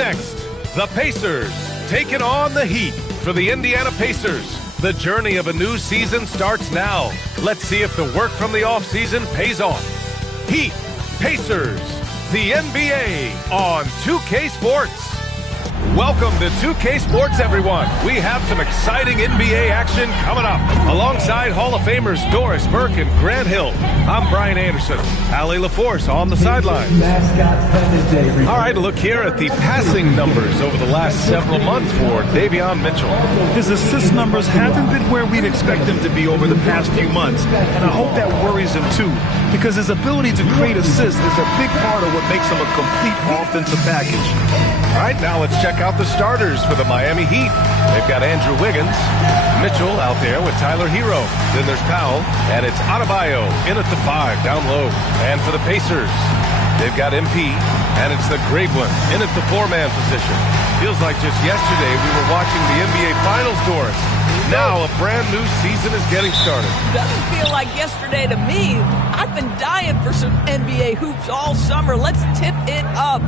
next, the Pacers taking on the Heat. For the Indiana Pacers, the journey of a new season starts now. Let's see if the work from the offseason pays off. Heat, Pacers, the NBA on 2K Sports. Welcome to 2K Sports, everyone. We have some exciting NBA action coming up. Alongside Hall of Famers Doris Burke and Grant Hill, I'm Brian Anderson. Allie LaForce on the sidelines. All right, look here at the passing numbers over the last several months for Davion Mitchell. His assist numbers haven't been where we'd expect them to be over the past few months, and I hope that worries him too, because his ability to create assists is a big part of what makes him a complete offensive package. All right, now let's check out the starters for the Miami Heat. They've got Andrew Wiggins, Mitchell out there with Tyler Hero. Then there's Powell, and it's Adebayo in at the 5, down low. And for the Pacers, they've got MP, and it's the great one in at the 4-man position. Feels like just yesterday we were watching the NBA Finals, Doris. Now a brand new season is getting started. Doesn't feel like yesterday to me. I've been dying for some NBA hoops all summer. Let's tip it up.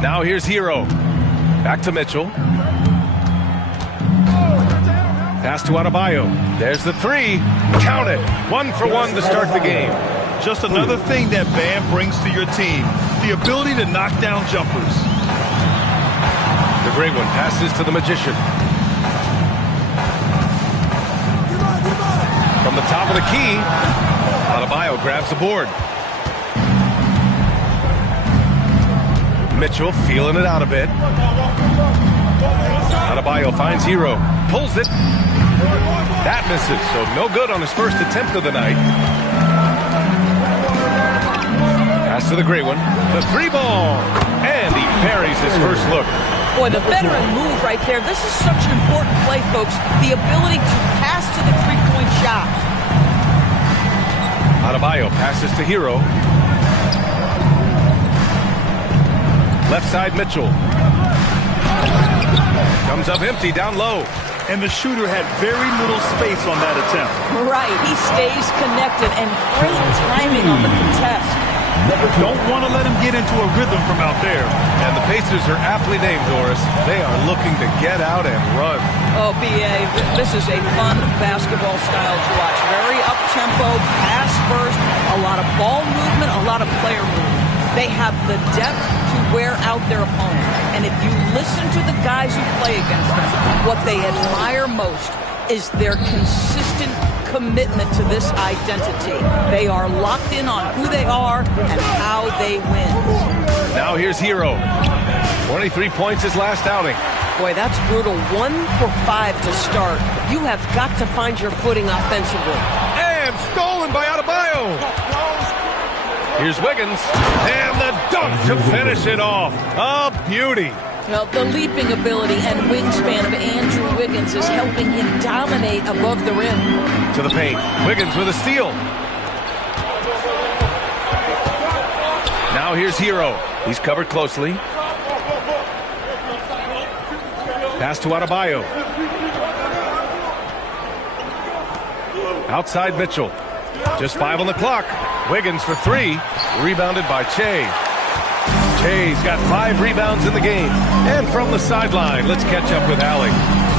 Now here's Hero. Back to Mitchell. Pass to Adebayo. There's the 3. Count it. 1 for 1 to start the game. Just another thing that Bam brings to your team, the ability to knock down jumpers. The great one passes to the Magician. From the top of the key, Adebayo grabs the board. Mitchell feeling it out a bit. Adebayo finds Hero. Pulls it. That misses, so no good on his first attempt of the night. Pass to the great one. The 3-ball. And he buries his first look. Boy, the veteran move right there. This is such an important play, folks. The ability to pass to the three-point shot. Adebayo passes to Hero. Left side, Mitchell. Comes up empty, down low. And the shooter had very little space on that attempt. Right, he stays connected, and great timing on the contest. Don't want to let him get into a rhythm from out there. And the Pacers are aptly named, Doris. They are looking to get out and run. Oh, B.A., this is a fun basketball style to watch. Very up-tempo, pass first, a lot of ball movement, a lot of player movement. They have the depth to wear out their opponent. And if you listen to the guys who play against them, what they admire most is their consistent commitment to this identity. They are locked in on who they are and how they win. Now here's Hero. 23 points his last outing. Boy, that's brutal. 1 for 5 to start. You have got to find your footing offensively. And stolen by Adebayo. Here's Wiggins, and the dunk to finish it off. A beauty. Well, the leaping ability and wingspan of Andrew Wiggins is helping him dominate above the rim. To the paint. Wiggins with a steal. Now here's Hero. He's covered closely. Pass to Adebayo. Outside Mitchell. Just 5 on the clock. Wiggins for 3. Rebounded by Che. Che's got 5 rebounds in the game. And from the sideline, let's catch up with Allie.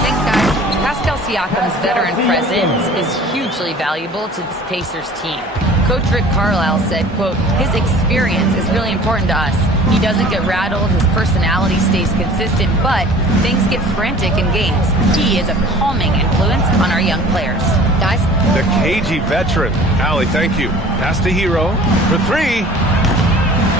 Thanks, guys. Pascal Siakam's veteran presence is hugely valuable to this Pacers team. Coach Rick Carlisle said, quote, his experience is really important to us. He doesn't get rattled, his personality stays consistent, but things get frantic in games. He is a calming influence on our young players. Guys? The cagey veteran. Allie, thank you. Pass to Hero for 3.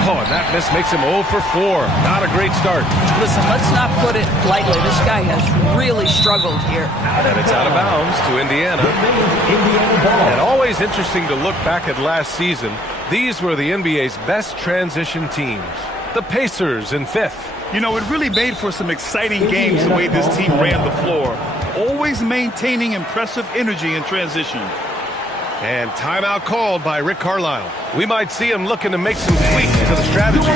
Oh, and that miss makes him 0 for 4. Not a great start. Listen, let's not put it lightly. This guy has really struggled here. And it's out of bounds to Indiana. And always interesting to look back at last season. These were the NBA's best transition teams. The Pacers in 5th. You know, it really made for some exciting games the way this team ran the floor. Always maintaining impressive energy in transition. And timeout called by Rick Carlisle. We might see him looking to make some tweaks to the strategy.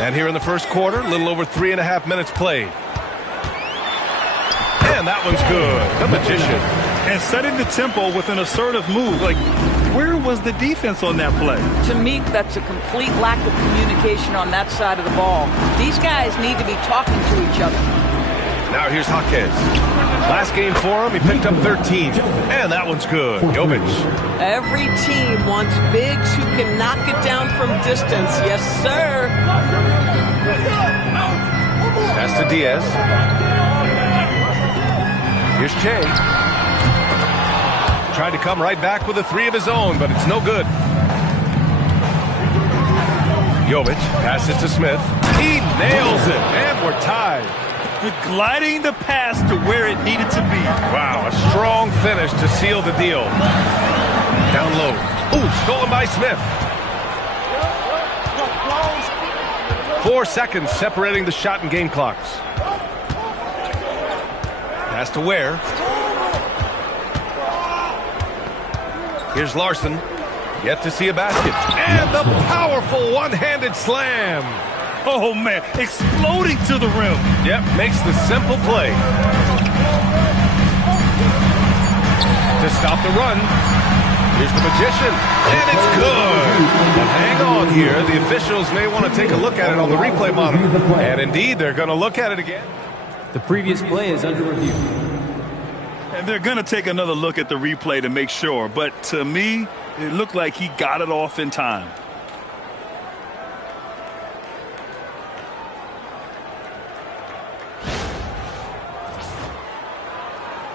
And here in the first quarter, a little over 3.5 minutes played. And that one's good. The magician. And setting the tempo with an assertive move. Like, where was the defense on that play? To me, that's a complete lack of communication on that side of the ball. These guys need to be talking to each other. Now here's Jaquez. Last game for him, he picked up 13. And that one's good. Jovic. Every team wants bigs who can knock it down from distance. Yes, sir. Pass to Diaz. Here's Che. Tried to come right back with a three of his own, but it's no good. Jovic passes to Smith. He nails it, and we're tied. Gliding the pass to where it needed to be. Wow, a strong finish to seal the deal. Down low. Ooh, stolen by Smith. 4 seconds separating the shot and game clocks. Pass to Ware. Here's Larson. Yet to see a basket. And the powerful one-handed slam. Oh, man, exploding to the rim. Yep, makes the simple play. To stop the run. Here's the magician. And it's good. But hang on here. The officials may want to take a look at it on the replay monitor. And indeed, they're going to look at it again. The previous play is under review. And they're going to take another look at the replay to make sure. But to me, it looked like he got it off in time.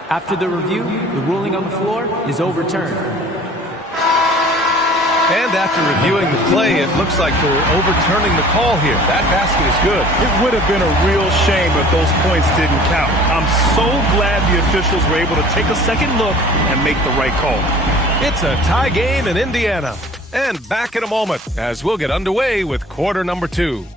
After the review, the ruling on the floor is overturned. And after reviewing the play, it looks like they're overturning the call here. That basket is good. It would have been a real shame if those points didn't count. I'm so glad the officials were able to take a second look and make the right call. It's a tie game in Indiana. And back in a moment as we'll get underway with quarter number 2.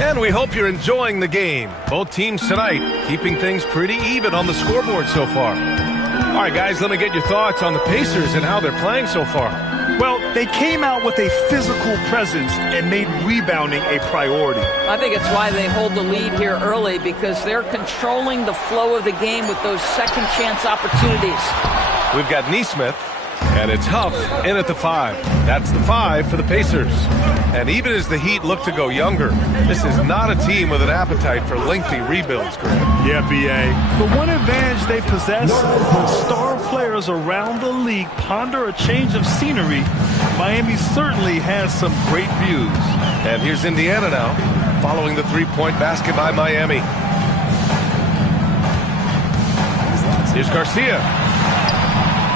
And we hope you're enjoying the game. Both teams tonight keeping things pretty even on the scoreboard so far. All right, guys, let me get your thoughts on the Pacers and how they're playing so far. Well, they came out with a physical presence and made rebounding a priority. I think it's why they hold the lead here early, because they're controlling the flow of the game with those second chance opportunities. We've got Nesmith, and it's Huff in at the 5. That's the 5 for the Pacers. And even as the Heat look to go younger, this is not a team with an appetite for lengthy rebuilds, Greg. Yeah, B.A. The one advantage they possess, star players around the league ponder a change of scenery. Miami certainly has some great views. And here's Indiana now, following the three-point basket by Miami. Here's Garcia.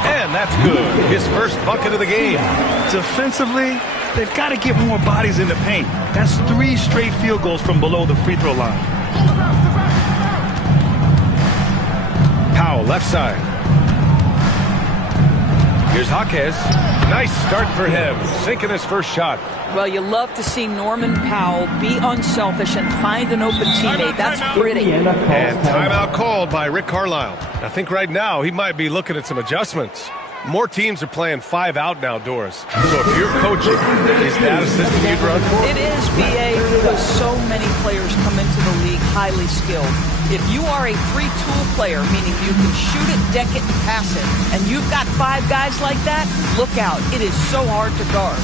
And that's good. His first bucket of the game. Defensively, they've got to get more bodies in the paint. That's 3 straight field goals from below the free throw line. Powell, left side. Here's Jaquez. Nice start for him, sinking his first shot. Well, you love to see Norman Powell be unselfish and find an open teammate. That's pretty. And timeout called by Rick Carlisle. I think right now he might be looking at some adjustments. More teams are playing 5 out now, Doris. So if you're coaching, is that a system you'd run? It is, B.A., because so many players come into the league highly skilled. If you are a 3-tool player, meaning you can shoot it, deck it, and pass it, and you've got 5 guys like that, look out. It is so hard to guard.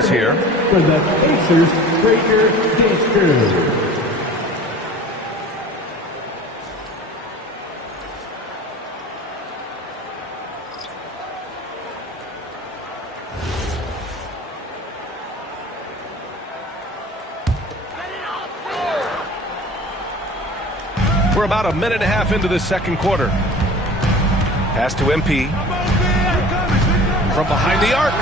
changes here. For the Pacers, Breaker Dixter. We're about a minute and a half into the second quarter. Pass to MP. From behind the arc.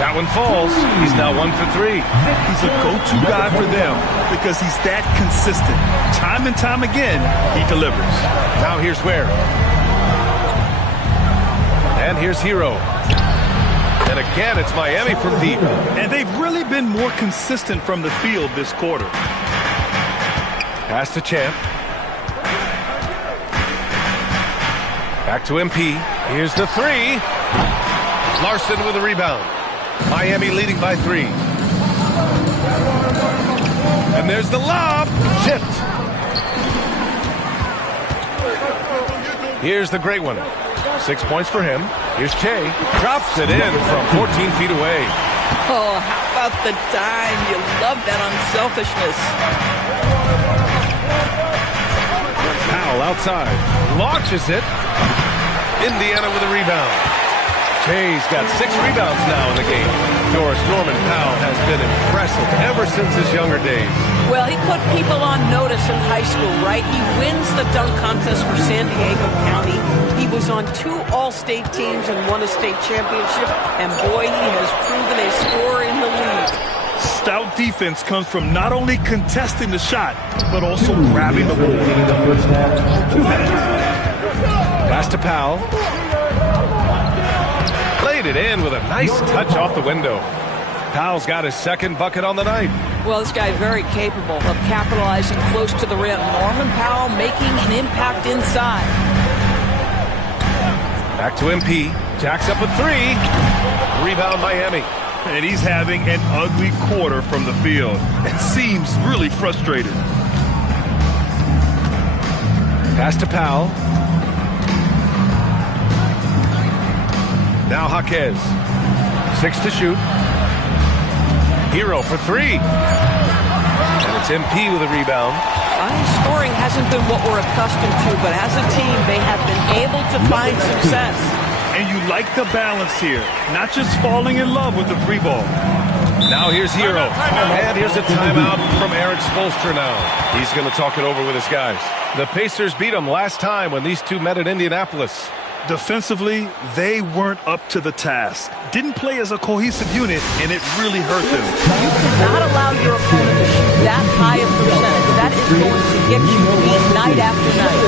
That one falls. He's now 1 for 3. He's a go-to guy for them because he's that consistent. Time and time again, he delivers. Now here's Ware. And here's Hero. And again, it's Miami from deep. And they've really been more consistent from the field this quarter. Pass to Champ. Back to MP. Here's the 3. Larson with a rebound. Miami leading by 3. And there's the lob. Chipped. Here's the great one. 6 points for him. Here's Che. Drops it in from 14 feet away. Oh, how about the dime? You love that unselfishness. Powell outside. Launches it. Indiana with a rebound. Che's got 6 rebounds now in the game. Doris Norman Powell has been impressive ever since his younger days. Well, he put people on notice in high school, right? He wins the dunk contest for San Diego County. He was on 2 All-State teams and won a state championship. And boy, he has proven a scorer in the league. Stout defense comes from not only contesting the shot, but also grabbing the ball. Pass to Powell. Played it in with a nice touch off the window. Powell's got his second bucket on the night. Well, this guy very capable of capitalizing close to the rim. Norman Powell making an impact inside. Back to MP. Jacks up with 3. Rebound Miami. And he's having an ugly quarter from the field. It seems really frustrated. Pass to Powell. Now Jaquez. 6 to shoot. Hero for 3. And it's MP with a rebound. Scoring hasn't been what we're accustomed to, but as a team, they have been able to find success. And you like the balance here, not just falling in love with the 3 ball. Now here's Hero. And here's a timeout from Eric Spoelstra now. He's going to talk it over with his guys. The Pacers beat them last time when these two met at Indianapolis. Defensively, they weren't up to the task. Didn't play as a cohesive unit, and it really hurt them. You cannot allow your opponent to shoot that high a percentage. That is going to get you beat night after night.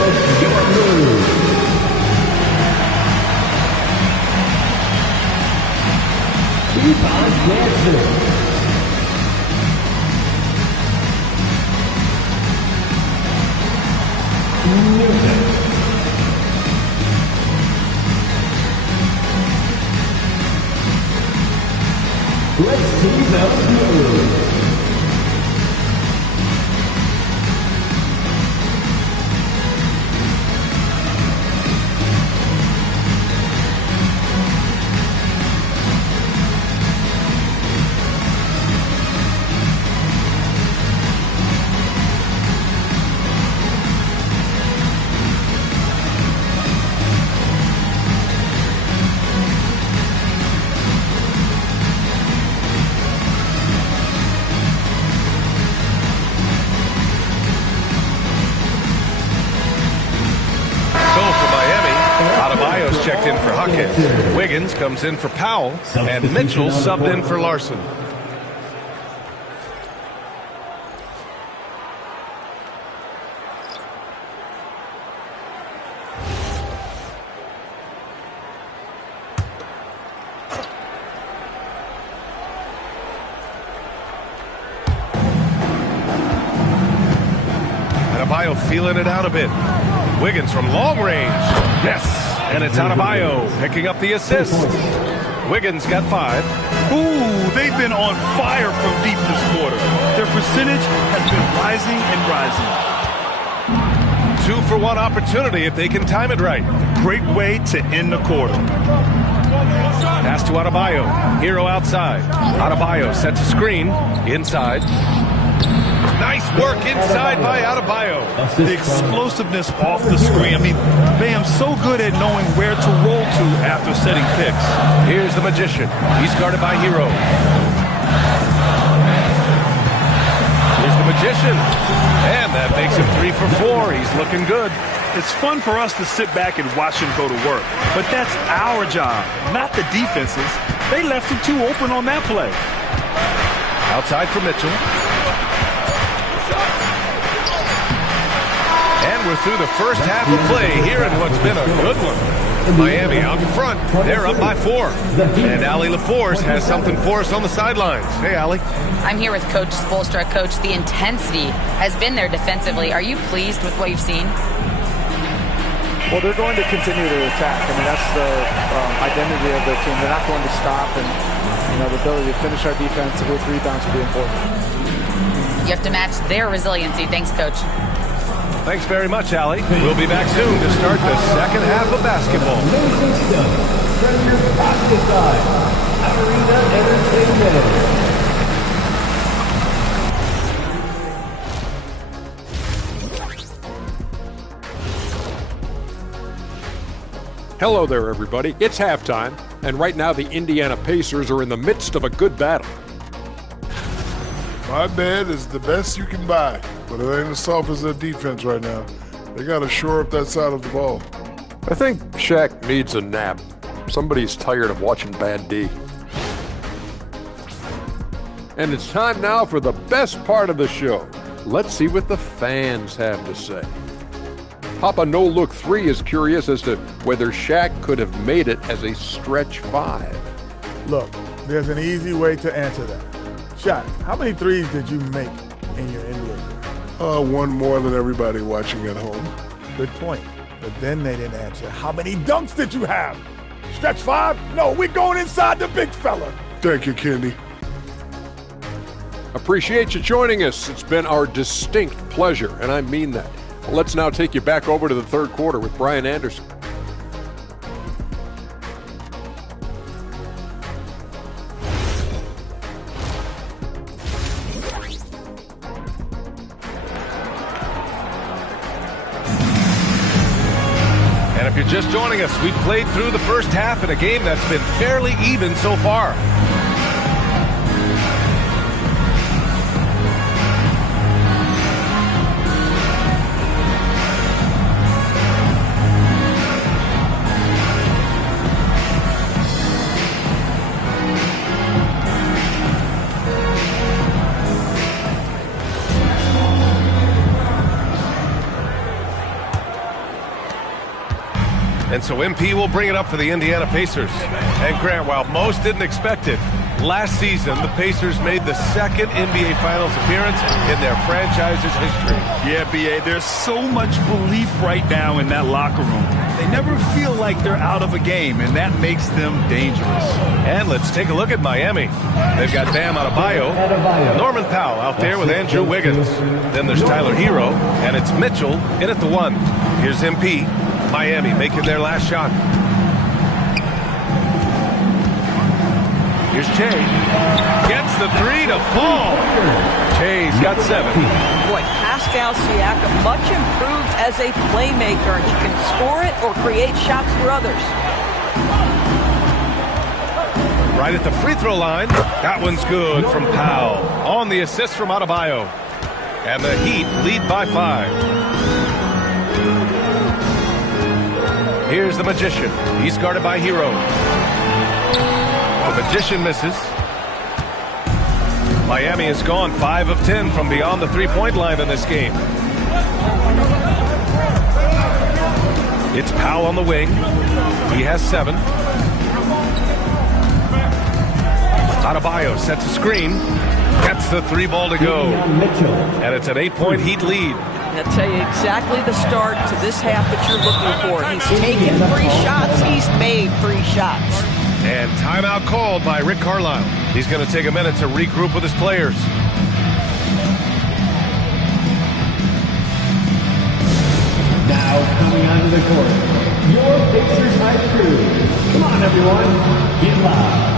Keep on dancing. Let's see the Blues. Checked in for Huckins. Wiggins comes in for Powell. And Mitchell subbed in for Larson. Adebayo feeling it out a bit. Wiggins from long range. Yes. And it's Adebayo picking up the assist. Wiggins got 5. Ooh, they've been on fire from deep this quarter. Their percentage has been rising and rising. 2-for-1 opportunity if they can time it right. Great way to end the quarter. Pass to Adebayo. Hero outside. Adebayo sets a screen. Inside. Nice work inside by Adebayo. The explosiveness off the screen. I mean, Bam's so good at knowing where to roll to after setting picks. Here's the Magician. He's guarded by Hero. Here's the Magician. And that makes him 3 for 4. He's looking good. It's fun for us to sit back and watch him go to work. But that's our job, not the defense's. They left him too open on that play. Outside for Mitchell. And we're through the first half of play here in what's been a good one. Miami out in front. They're up by 4. And Allie LaForce has something for us on the sidelines. Hey, Allie. I'm here with Coach Spoelstra. Coach, the intensity has been there defensively. Are you pleased with what you've seen? Well, they're going to continue to attack. I mean, that's the identity of their team. They're not going to stop, and the ability to finish our defense with rebounds will be important. You have to match their resiliency. Thanks, Coach. Thanks very much, Allie. We'll be back soon to start the second half of basketball. Arena Entertainment. Hello there, everybody. It's halftime, and right now the Indiana Pacers are in the midst of a good battle. My bed is the best you can buy, but it ain't as soft as their defense right now. They got to shore up that side of the ball. I think Shaq needs a nap. Somebody's tired of watching bad D. And it's time now for the best part of the show. Let's see what the fans have to say. Papa No Look 3 is curious as to whether Shaq could have made it as a stretch 5. Look, there's an easy way to answer that. Shaq, how many threes did you make in your NBA career? One more than everybody watching at home. Good point. But then they didn't answer. How many dunks did you have? Stretch 5? No, we're going inside the big fella. Thank you, Kenny. Appreciate you joining us. It's been our distinct pleasure, and I mean that. Let's now take you back over to the third quarter with Brian Anderson. And if you're just joining us, we've played through the first half in a game that's been fairly even so far. And so MP will bring it up for the Indiana Pacers. And Grant, while most didn't expect it, last season the Pacers made the second NBA Finals appearance in their franchise's history. Yeah, B.A., there's so much belief right now in that locker room. They never feel like they're out of a game, and that makes them dangerous. And let's take a look at Miami. They've got Bam Adebayo, Norman Powell out there with Andrew Wiggins. Then there's Tyler Hero, and it's Mitchell in at the 1. Here's MP. Miami making their last shot. Here's Che. Gets the 3 to fall. Che's got 7. Boy, Pascal Siakam much improved as a playmaker. He can score it or create shots for others. Right at the free throw line. That one's good from Powell. On the assist from Adebayo. And the Heat lead by 5. Here's the Magician. He's guarded by Hero. The Magician misses. Miami has gone 5 of 10 from beyond the three-point line in this game. It's Powell on the wing. He has 7. Adebayo sets a screen. Gets the 3 ball to go. And it's an 8-point Heat lead. I'll tell you exactly the start to this half that you're looking for. He's taken 3 shots. He's made 3 shots. And timeout called by Rick Carlisle. He's going to take a minute to regroup with his players. Now coming onto the court, your Pacers high crew. Come on everyone. Get loud.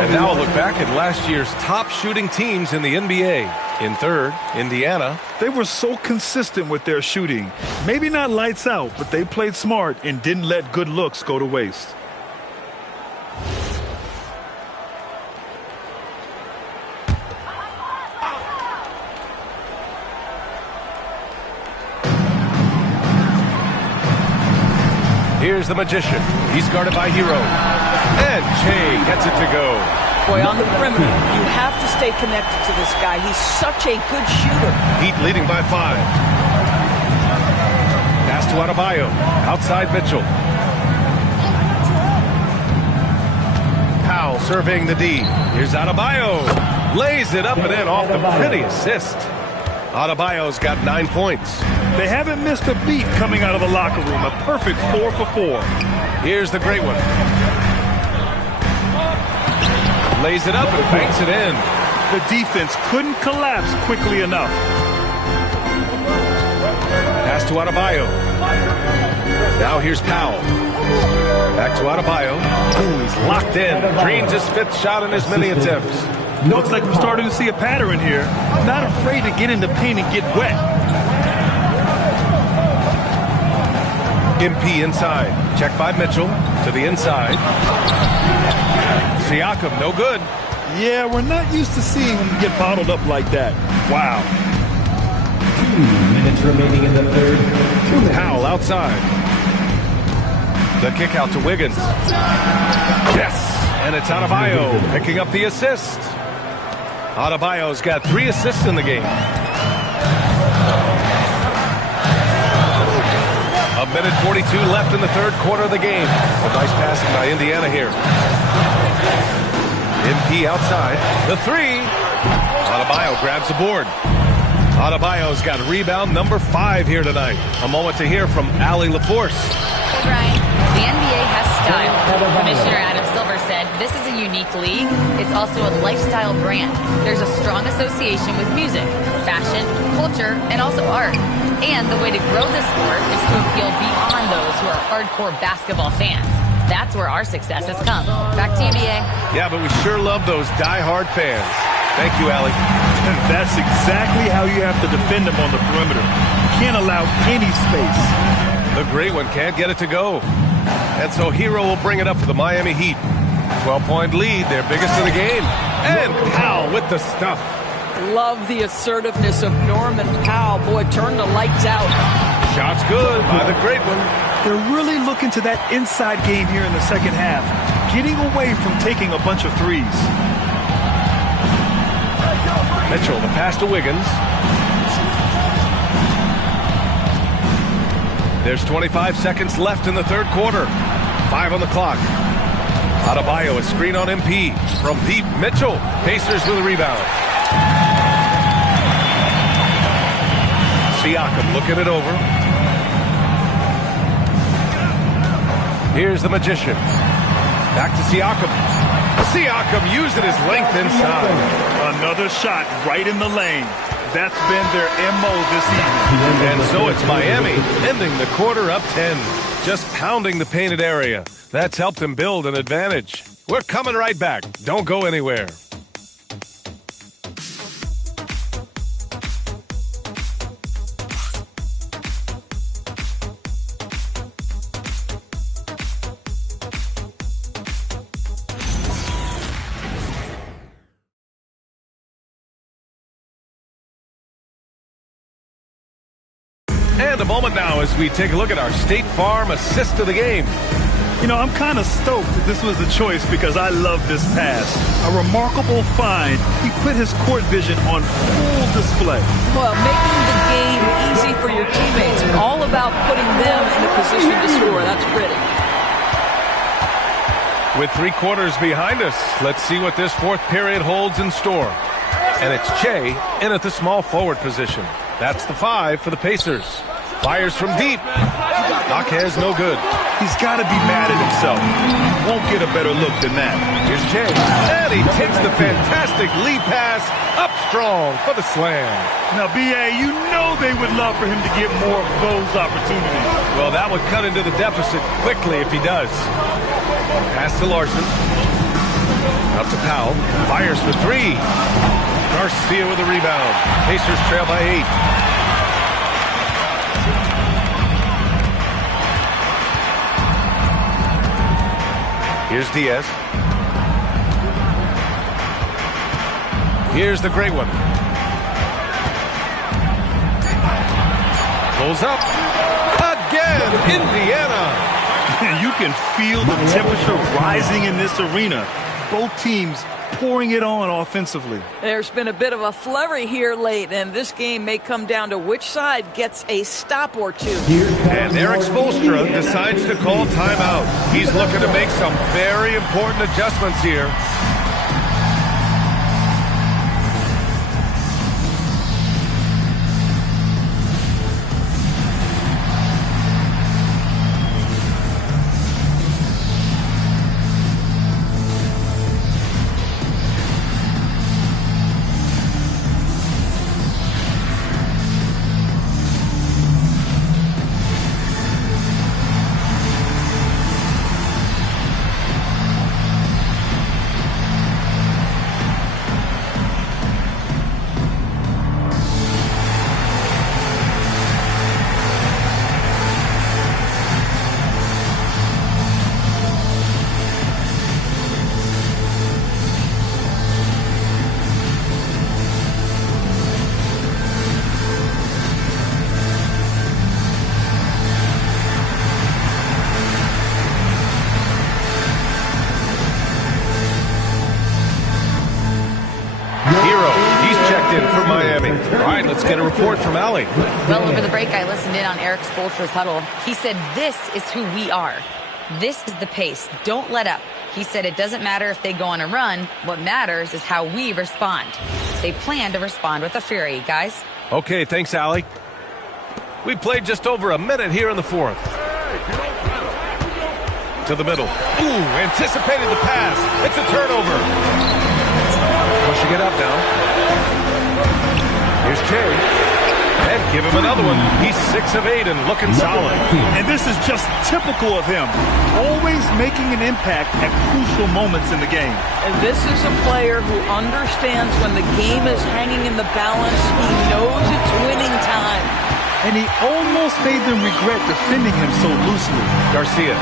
And now we'll look back at last year's top shooting teams in the NBA. In third, Indiana. They were so consistent with their shooting. Maybe not lights out, but they played smart and didn't let good looks go to waste. Here's the Magician. He's guarded by Hero. And Che gets it to go. Boy, on the perimeter, you have to stay connected to this guy. He's such a good shooter. Heat leading by 5. Pass to Adebayo. Outside Mitchell. Powell surveying the D. Here's Adebayo. Lays it up and in off the pretty assist. Adebayo's got 9 points. They haven't missed a beat coming out of the locker room. A perfect 4 for 4. Here's the great one. Lays it up and banks it in. The defense couldn't collapse quickly enough. Pass to Adebayo. Now here's Powell. Back to Adebayo. Ooh, he's locked in. Green's his 5th shot in as many attempts. Looks like we're starting to see a pattern here. Not afraid to get in the paint and get wet. MP inside. Check by Mitchell to the inside. Siakam, no good. Yeah, we're not used to seeing him get bottled up like that. Wow. 2 minutes remaining in the third. 2 minutes. Powell outside. The kick out to Wiggins. Yes! And it's Adebayo picking up the assist. Adebayo's got 3 assists in the game. A minute 42 left in the third quarter of the game. A nice passing by Indiana here. MP outside. The 3. Adebayo grabs the board. Adebayo's got rebound number 5 here tonight. A moment to hear from Allie LaForce. Hey, Brian. The NBA has style. Commissioner Adam Silver said this is a unique league. It's also a lifestyle brand. There's a strong association with music, fashion, culture, and also art. And the way to grow this sport is to appeal beyond those who are hardcore basketball fans. That's where our success has come. Back to you, BA. Yeah, but we sure love those die-hard fans. Thank you, Allie. That's exactly how you have to defend them on the perimeter. You can't allow any space. The great one can't get it to go. And so Hero will bring it up for the Miami Heat. 12-point lead, their biggest of the game. And Powell with the stuff. Love the assertiveness of Norman Powell. Boy, turn the lights out. Shots good by the great one. They're really looking to that inside game here in the second half, getting away from taking a bunch of threes. Mitchell, the pass to Wiggins. There's 25 seconds left in the third quarter. 5 on the clock. Adebayo, a screen on MP. From deep, Mitchell. Pacers with a rebound. Siakam looking it over. Here's the Magician. Back to Siakam. Siakam using his length inside. Another shot right in the lane. That's been their MO this evening. And so it's Miami ending the quarter up 10. Just pounding the painted area. That's helped them build an advantage. We're coming right back. Don't go anywhere. And a moment now as we take a look at our State Farm assist of the game. You know, I'm kind of stoked that this was the choice because I love this pass. A remarkable find. He put his court vision on full display. Well, making the game easy for your teammates. All about putting them in the position to score. That's pretty. With 3 quarters behind us, let's see what this fourth period holds in store. And it's Che in at the small forward position. That's the 5 for the Pacers. Fires from deep. Jaquez no good. He's got to be mad at himself. He won't get a better look than that. Here's Che. And he takes the fantastic lead pass up strong for the slam. Now, B.A., you know they would love for him to get more of those opportunities. Well, that would cut into the deficit quickly if he does. Pass to Larson. Up to Powell. Fires for 3. Garcia with a rebound. Pacers trail by 8. Here's Diaz. Here's the great one. Pulls up. Again, Indiana. You can feel the temperature rising in this arena. Both teams pouring it on offensively. There's been a bit of a flurry here late, and this game may come down to which side gets a stop or two. And Eric Spoelstra decides to call timeout. He's looking to make some very important adjustments here. Get a report from Allie. Well, over the break, I listened in on Eric Spoelstra's huddle. He said, this is who we are. This is the pace. Don't let up. He said it doesn't matter if they go on a run. What matters is how we respond. They plan to respond with a fury, guys. Okay, thanks, Allie. We played just over a minute here in the fourth. To the middle. Ooh, anticipated the pass. It's a turnover. Pushing it up now. Here's Che. And give him another one. He's 6 of 8 and looking solid. And this is just typical of him. Always making an impact at crucial moments in the game. And this is a player who understands when the game is hanging in the balance. He knows it's winning time. And he almost made them regret defending him so loosely. Garcia.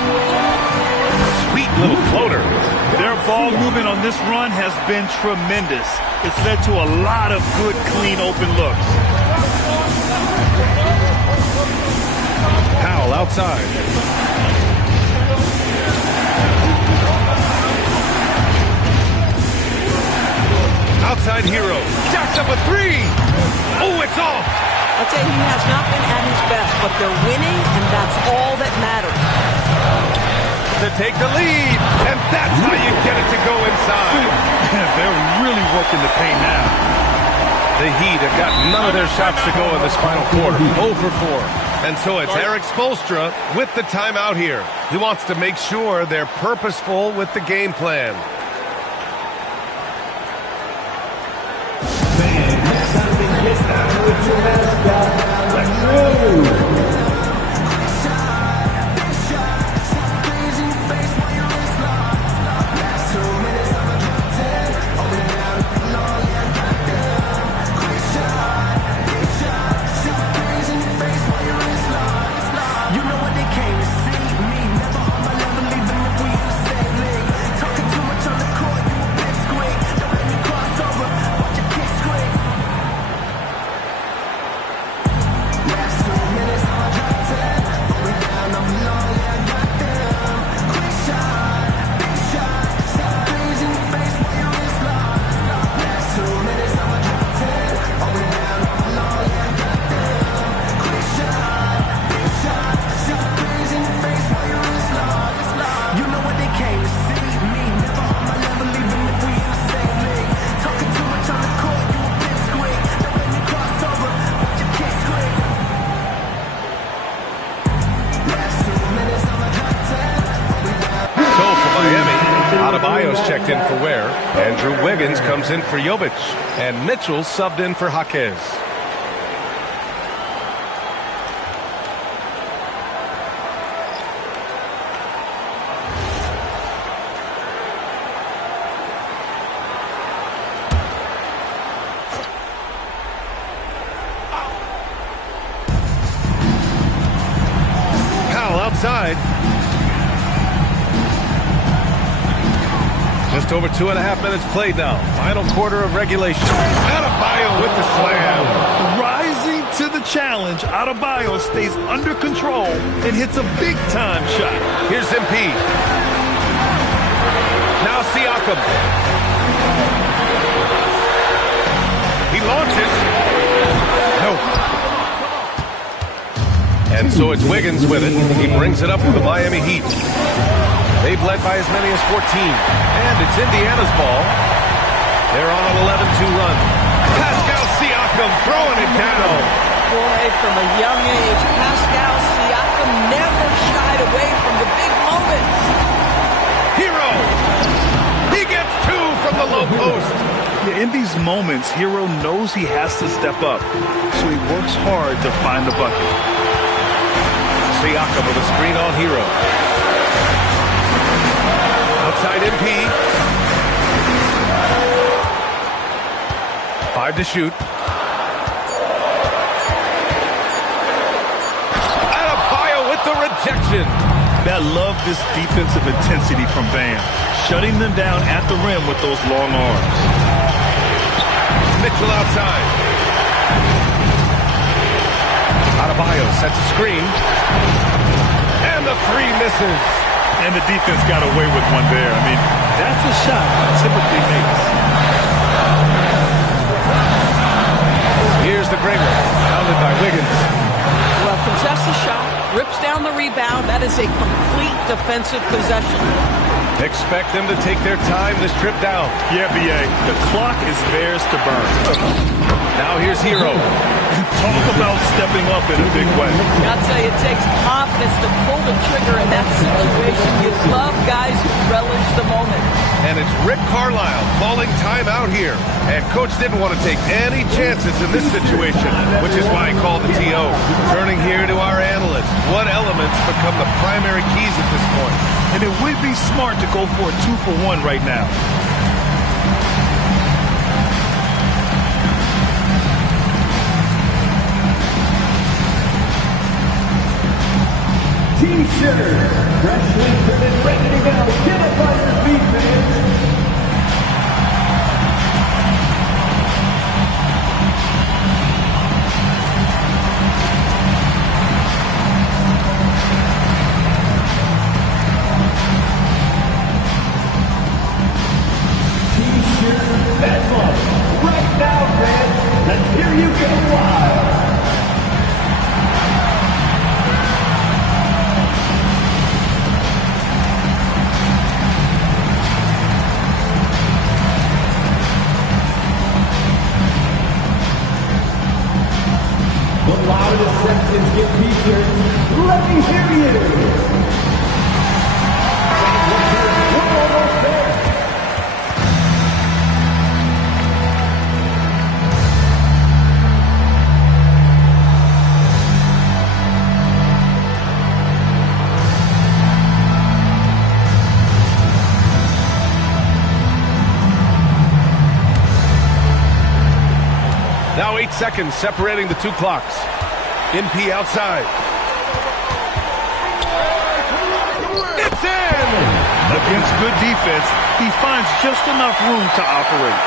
Sweet little floater. Their ball movement on this run has been tremendous. It's led to a lot of good, clean, open looks. Powell outside. Outside hero. Jacks up a 3. Oh, it's off. I'll tell you, he has not been at his best, but they're winning, and that's all that matters. To take the lead, and that's how you get it to go inside. They're really working the paint now. The Heat have got none of their shots to go in this final quarter. 0 for 4. And so it's Eric Spoelstra with the timeout here. He wants to make sure they're purposeful with the game plan. Adebayo's checked in for Ware. Andrew Wiggins comes in for Jovic. And Mitchell subbed in for Jaquez. Outside. Just over 2.5 minutes played now. Final quarter of regulation. Adebayo with the slam. Rising to the challenge, Adebayo stays under control and hits a big-time shot. Here's MP. Now Siakam. He launches. No. And so it's Wiggins with it. He brings it up for the Miami Heat. They've led by as many as 14. And it's Indiana's ball. They're on an 11-2 run. Pascal Siakam throwing it down. Boy, from a young age, Pascal Siakam never shied away from the big moments. Hero. He gets 2 from the low post. Yeah, in these moments, Hero knows he has to step up. So he works hard to find the bucket. Siakam with a screen on Hero. Outside MP. 5 to shoot. Adebayo with the rejection. I love this defensive intensity from Bam, shutting them down at the rim with those long arms. Mitchell outside. Adebayo sets a screen. And the 3 misses. And the defense got away with one there. I mean, that's a shot he typically makes. Here's the great one, pounded by Wiggins. Well, contests the shot, rips down the rebound. That is a complete defensive possession. Expect them to take their time this trip down. Yeah, B.A., the clock is theirs to burn. Now here's Hero. Talk about stepping up in a big way. I'll tell you, it takes confidence to pull the trigger in that situation. You love guys who relish the moment. And it's Rick Carlisle calling timeout here. And Coach didn't want to take any chances in this situation, which is why he called the TO. Turning here to our analysts. What elements become the primary keys at this point? And it would be smart to go for a 2-for-1 right now. T-shirts, freshly printed, ready to go. Get up on your feet, fans. T-shirt bedlam. Right now, fans. Let's hear you go wild. The loudest sections get t-shirts. Let me hear you. We're almost there. Now 8 seconds separating the 2 clocks. MP outside. It's in! Against good defense, he finds just enough room to operate.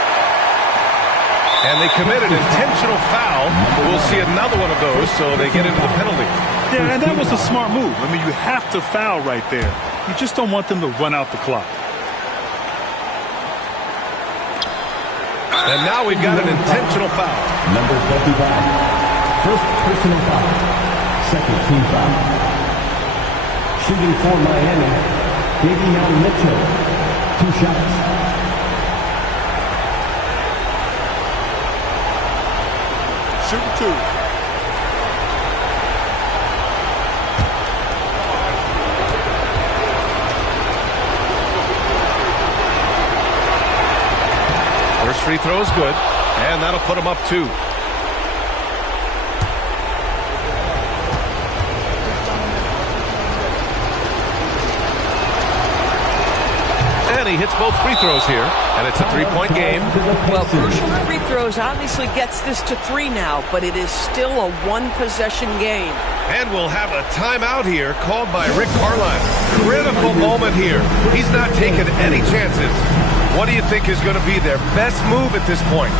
And they commit an intentional foul. We'll see another one of those, so they get into the penalty. Yeah, and that was a smart move. I mean, you have to foul right there. You just don't want them to run out the clock. And now we've got an intentional foul. Number 55. First personal foul. Second team foul. Shooting for Miami, Davion Mitchell. 2 shots. Shooting 2. free throw is good, and that'll put him up 2. And he hits both free throws here, and it's a 3-point game. Well, crucial free throws obviously gets this to 3 now, but it is still a 1-possession game. And we'll have a timeout here called by Rick Carlisle. Critical moment here. He's not taking any chances. What do you think is going to be their best move at this point?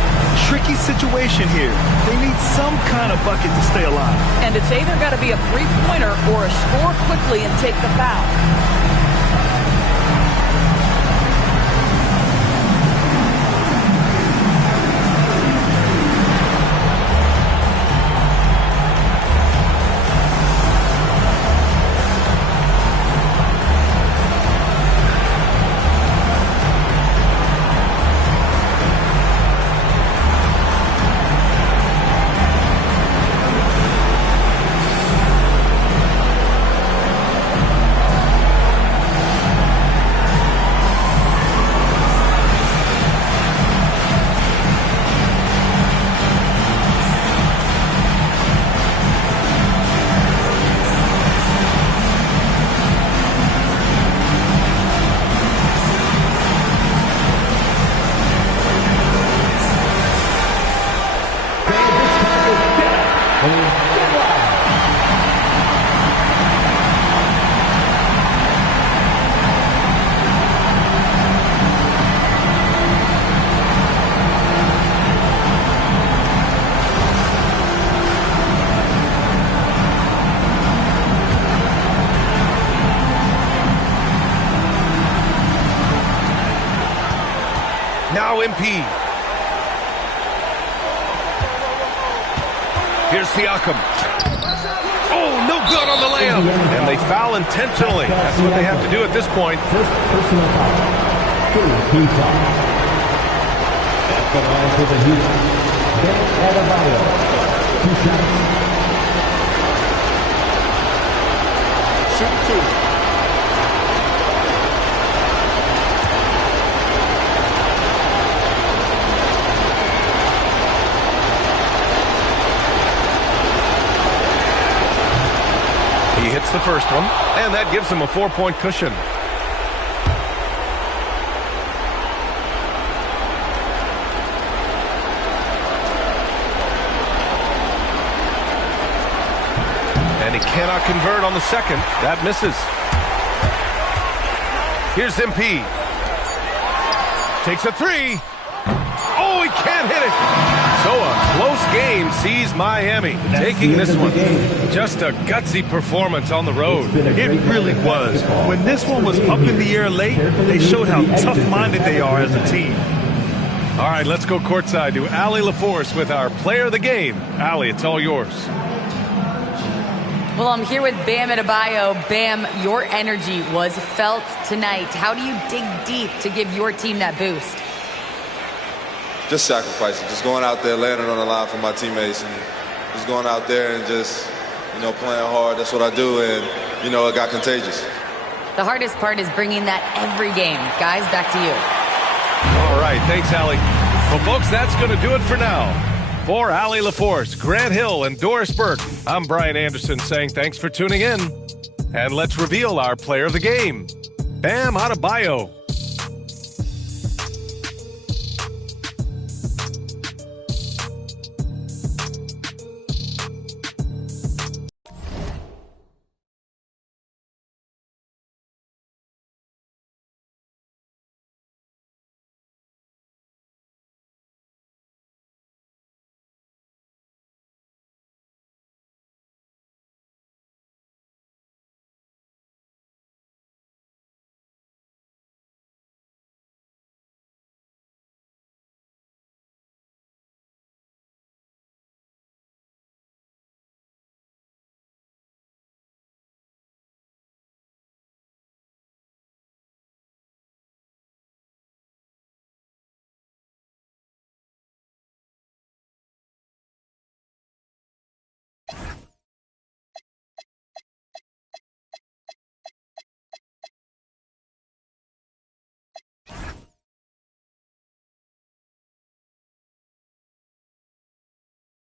Tricky situation here. They need some kind of bucket to stay alive. And it's either got to be a three-pointer or a score quickly and take the foul. Now MP. Here's Siakam. Oh, no good on the layup. And they foul intentionally. That's what they have to do at this point. First personal foul. Team foul. At the line for the Heat, Nbblitz. 2 shots. Shoot 2. He hits the first one, and that gives him a 4-point cushion. And he cannot convert on the second. That misses. Here's MP. Takes a 3. Oh, he can't hit it. So a close game sees Miami taking this one. Just a gutsy performance on the road. It really was. When this one was up in the air late, they showed how tough-minded they are as a team. All right, let's go courtside to Allie LaForce with our player of the game. Allie, it's all yours. Well, I'm here with Bam Adebayo. Bam, your energy was felt tonight. How do you dig deep to give your team that boost? Just sacrificing, just going out there, laying it on the line for my teammates, and just going out there and just, playing hard. That's what I do, and, it got contagious. The hardest part is bringing that every game. Guys, back to you. All right, thanks, Allie. Well, folks, that's going to do it for now. For Allie LaForce, Grant Hill, and Doris Burke, I'm Brian Anderson saying thanks for tuning in. And let's reveal our player of the game, Bam Adebayo.